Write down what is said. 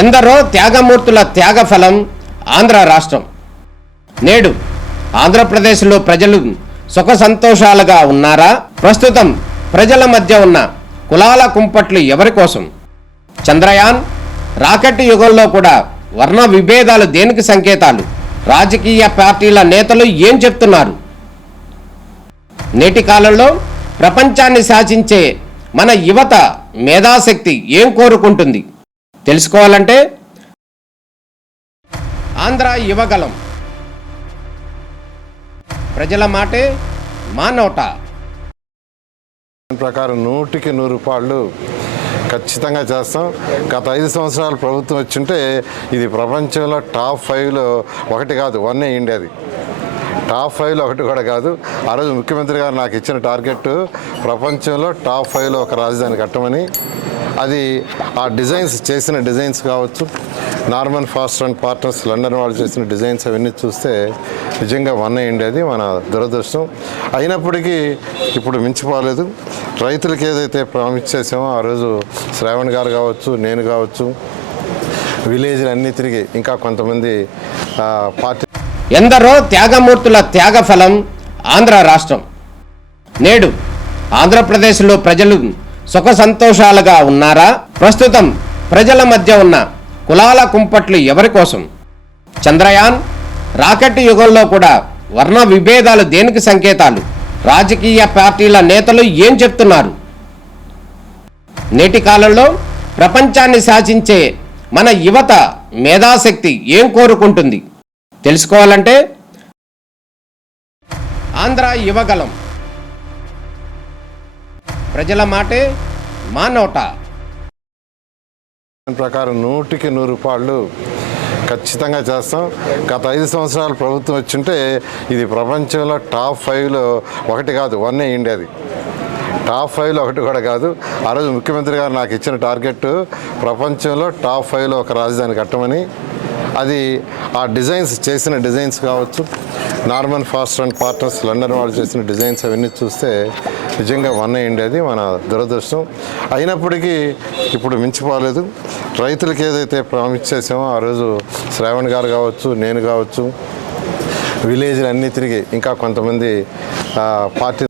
ఎందరో త్యాగమూర్తుల త్యాగఫలం ఆంధ్ర రాష్ట్రం. నేడు ఆంధ్రప్రదేశ్లో ప్రజలు సుఖ సంతోషాలుగా ఉన్నారా? ప్రస్తుతం ప్రజల మధ్య ఉన్న కులాల కుంపట్లు ఎవరి కోసం? చంద్రయాన్ రాకెట్ యుగంలో కూడా వర్ణ విభేదాలు దేనికి సంకేతాలు? రాజకీయ పార్టీల నేతలు ఏం చెప్తున్నారు? నేటి కాలంలో ప్రపంచాన్ని శాసించే మన యువత మేధాశక్తి ఏం కోరుకుంటుంది? తెలుసుకోవాలంటే ఆంధ్ర యువగలం. ప్రజల మాటే మా నోట. ప్రకారం 100కి 100 రూపాయలు ఖచ్చితంగా చేస్తాం. గత 5 సంవత్సరాలు ప్రభుత్వం వచ్చింటే ఇది ప్రపంచంలో టాప్ 5లో ఒకటి కాదు, 1 ఇండియాది. టాప్ 5లో ఒకటి కూడా కాదు. ఆ రోజు ముఖ్యమంత్రి గారు నాకు ఇచ్చిన టార్గెట్ ప్రపంచంలో టాప్ 5లో ఒక రాజధాని కట్టమని. అది ఆ డిజైన్స్ చేసిన డిజైన్స్ కావచ్చు, Norman faster and partners London వాళ్ళు చేసిన డిజైన్స్ అవన్నీ చూస్తే నిజంగా 1 ఇండియాది. మన దురదృష్టం. అయినప్పటికీ ఇప్పుడు మించిపోలేదు. రైతులకు ఏదైతే ప్రామిస్ చేసామో ఆ రోజు శ్రావణ్ గారు కావచ్చు, నేను కావచ్చు, విలేజ్లు అన్నీ తిరిగి ఇంకా కొంతమంది పార్టీ. ఎందరో త్యాగమూర్తుల త్యాగఫలం ఆంధ్ర రాష్ట్రం. నేడు ఆంధ్రప్రదేశ్లో ప్రజలు సుఖ సంతోషాలుగా ఉన్నారా? ప్రస్తుతం ప్రజల మధ్య ఉన్న కులాల కుంపట్లు ఎవరి కోసం? చంద్రయాన్ రాకెట్ యుగంలో కూడా వర్ణ విభేదాలు దేనికి సంకేతాలు? రాజకీయ పార్టీల నేతలు ఏం చెప్తున్నారు? నేటి కాలంలో ప్రపంచాన్ని శాసించే మన యువత మేధాశక్తి ఏం కోరుకుంటుంది? తెలుసుకోవాలంటే ఆంధ్ర యువగలం. ప్రజల మాటే మా నోట. ప్రకారం 100కి 100 రూపాయలు ఖచ్చితంగా చేస్తాం. గత 5 సంవత్సరాలు ప్రభుత్వం వచ్చింటే ఇది ప్రపంచంలో టాప్ 5లో ఒకటి కాదు, 1 ఇండియాది. టాప్ 5లో ఒకటి కూడా కాదు. ఆ రోజు ముఖ్యమంత్రి గారు నాకు ఇచ్చిన టార్గెట్ ప్రపంచంలో టాప్ 5లో ఒక రాజధాని కట్టమని. అది ఆ డిజైన్స్ చేసిన డిజైన్స్ కావచ్చు, Norman faster and partners London వాళ్ళు చేసిన డిజైన్స్ అవన్నీ చూస్తే నిజంగా 1 ఇండియాది. మన దురదృష్టం. అయినప్పటికీ ఇప్పుడు మించిపోలేదు. రైతులకు ఏదైతే ప్రామిస్ చేసామో ఆ రోజు శ్రావణ్ గారు కావచ్చు, నేను కావచ్చు, విలేజ్లు అన్నీ తిరిగి ఇంకా కొంతమంది పార్టీ